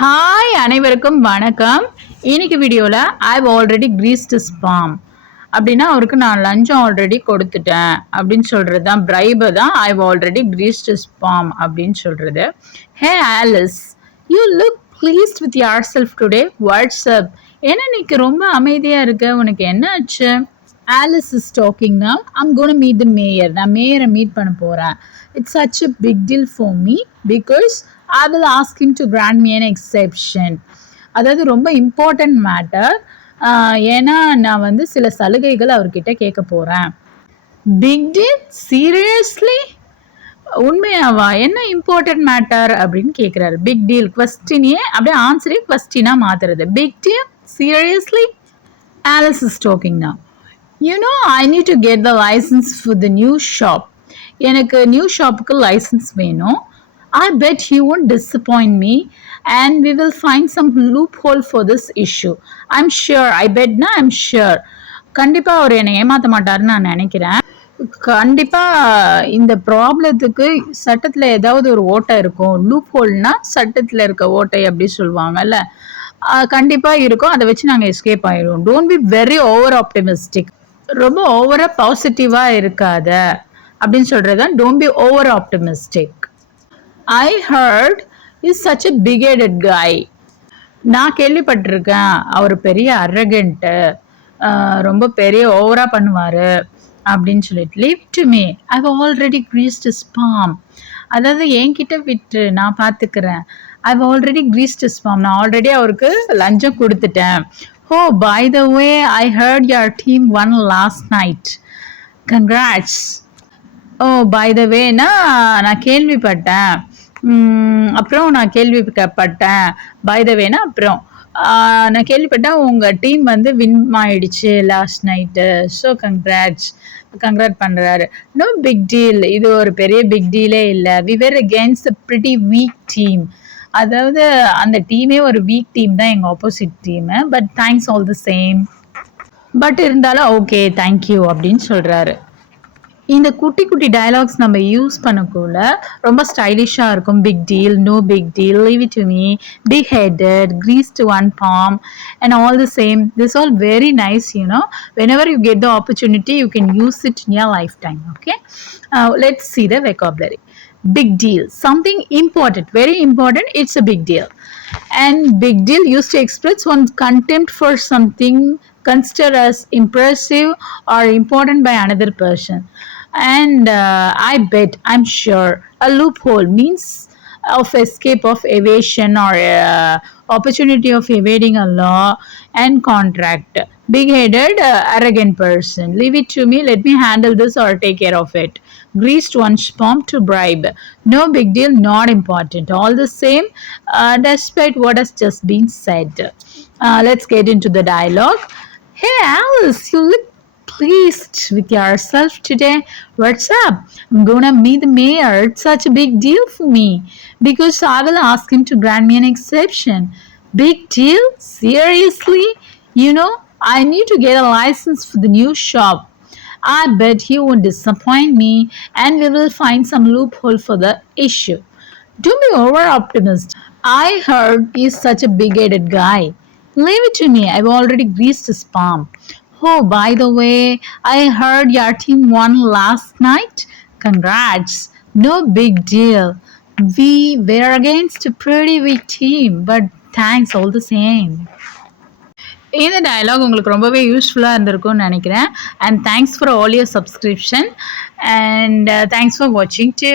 ஹாய் அனைவருக்கும் வணக்கம். இன்னைக்கு வீடியோவில் ஐவ் ஆல்ரெடி கிரீஸ்ட் ஸ்பாம் அப்படின்னா அவருக்கு நான் லஞ்சம் ஆல்ரெடி கொடுத்துட்டேன் அப்படின்னு சொல்கிறது தான், பிரைபை தான் ஐவ் ஆல்ரெடி கிரீஸ்ட் ஸ்பாம் அப்படின்னு சொல்கிறது. Hey Alice, you look pleased with yourself today. What's up ஏன்னா இன்னைக்கு ரொம்ப அமைதியாக இருக்க, உனக்கு என்ன ஆச்சு? Alice is talking now. I'm going to meet the mayor. நான் மேயரை மீட் பண்ண போகிறேன். It's such a big deal for me because I will ask him to grant me an exception. அதாவது ரொம்ப இம்பார்ட்டன்ட் மேட்டர். ஏன்னா நான் வந்து சில சலுகைகள் அவர்கிட்ட கேட்க போகிறேன். Big deal? சீரியஸ்லி? உண்மையாவா? என்ன இம்பார்ட்டன்ட் மேட்டர் அப்படின்னு கேட்குறாரு. பிக் டீல் கொஸ்டினையே அப்படியே ஆன்சரே கொஸ்டினாக மாற்றுறது. Big deal? Seriously? Alice is talking now. You know, I need to get the license for the new shop. எனக்கு நியூ ஷாப்புக்கு லைசன்ஸ் வேணும். I bet he won't disappoint me and we will find some loophole for this issue. I'm sure. I bet na I'm sure. கண்டிப்பாக அவர் என்னை ஏமாற்ற மாட்டாருன்னு நான் நினைக்கிறேன். கண்டிப்பாக இந்த ப்ராப்ளத்துக்கு சட்டத்தில் ஏதாவது ஒரு ஓட்டை இருக்கும். லூப் ஹோல்னா சட்டத்தில் இருக்க ஓட்டை அப்படி சொல்லுவாங்கல்ல, கண்டிப்பாக இருக்கும். அதை வச்சு நாங்கள் எஸ்கேப் ஆயிடுவோம். Don't be very over optimistic. ரொம்ப ஓவராக பாசிட்டிவாக இருக்காத அப்படின்னு சொல்கிறது தான் don't be over optimistic. I heard is such a pigheaded guy. நான் கேள்விப்பட்டிருக்கேன் அவர் பெரிய அரகண்ட்டு, ரொம்ப பெரிய ஓவராக பண்ணுவார் அப்படின்னு சொல்லிட்டு. Leave to me, I have already greased his palm. அதாவது என்கிட்ட விட்டு நான் பார்த்துக்கிறேன். I have already greased his palm. நான் ஆல்ரெடி அவருக்கு லஞ்சம் கொடுத்துட்டேன். Oh, by the way, I heard your team won last night. Congrats. Oh, by the way, நான் கேள்விப்பட்டேன். அப்புறம் நான் கேள்விப்பட்டேன். பை த வேனா அப்புறம் நான் கேள்விப்பட்டேன் உங்கள் டீம் வந்து வின் ஆயிடுச்சு லாஸ்ட் நைட்டு. ஸோ கங்க்ராட் பண்ணுறாரு. No big deal. இது ஒரு பெரிய பிக் டீலே இல்லை. We were against a pretty weak team. அதாவது அந்த டீமே ஒரு வீக் டீம் தான், எங்கள் opposite team. But thanks all the same. But இருந்தாலும் ஓகே தேங்க்யூ அப்படின்னு சொல்கிறாரு. இந்த குட்டி குட்டி டயலாக்ஸ் நம்ம யூஸ் பண்ணக்குள்ள ரொம்ப ஸ்டைலிஷாக இருக்கும். Big deal, no big deal, leave it to me, big headed, greased one palm and all the same. This all very nice, you know. Whenever you get the opportunity, you can use it in your lifetime, okay? Let's see the vocabulary. Big deal, something important, very important. It's a big deal. And big deal used to express one's contempt for something considered as impressive or important by another person. And I bet, I'm sure, a loophole means of escape of evasion or opportunity of evading a law and contract. Big-headed, arrogant person. Leave it to me, let me handle this or take care of it. Greased one's palm to bribe. No big deal, not important. All the same, despite what has just been said. Let's get into the dialogue. Hey Alice, you look pleased with yourself today. What's up? I'm gonna meet the mayor. It's such a big deal for me because I will ask him to grant me an exception. Big deal? Seriously? You know, I need to get a license for the new shop. I bet he won't disappoint me and we will find some loophole for the issue. Don't be over optimistic. I heard he's such a big-headed guy. Leave it to me. I've already greased his palm. Oh, by the way, I heard your team won last night. Congrats. No big deal. We were against a pretty weak team, but thanks all the same. இந்த டயலாக் உங்களுக்கு ரொம்பவே யூஸ்ஃபுல்லாக இருந்திருக்கும்னு நினைக்கிறேன். And thanks for all your subscription and thanks for வாட்சிங் டூ.